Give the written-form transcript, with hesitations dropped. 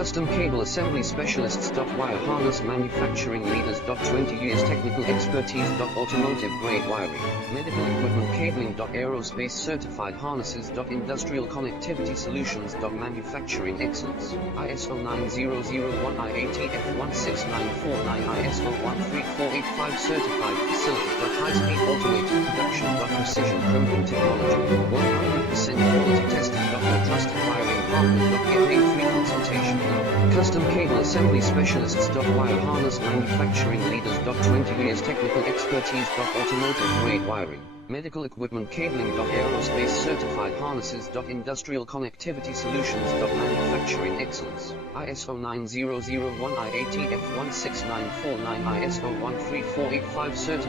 Custom cable assembly specialists. Wire harness manufacturing leaders. 20 years technical expertise. Automotive grade wiring, medical equipment cabling. Aerospace certified harnesses. Industrial connectivity solutions. Manufacturing excellence. ISO 9001 IATF 16949 ISO 13485 certified facility. High-speed automated production. Precision crimping technology, 100% quality tested. Your trusted wiring partner. Get a free consultation. Custom cable assembly specialists. Wire harness manufacturing leaders. 20 years technical expertise. Automotive grade wiring, medical equipment cabling. Aerospace certified harnesses. Industrial connectivity solutions. Manufacturing excellence. ISO 9001 IATF 16949 ISO 13485 certified.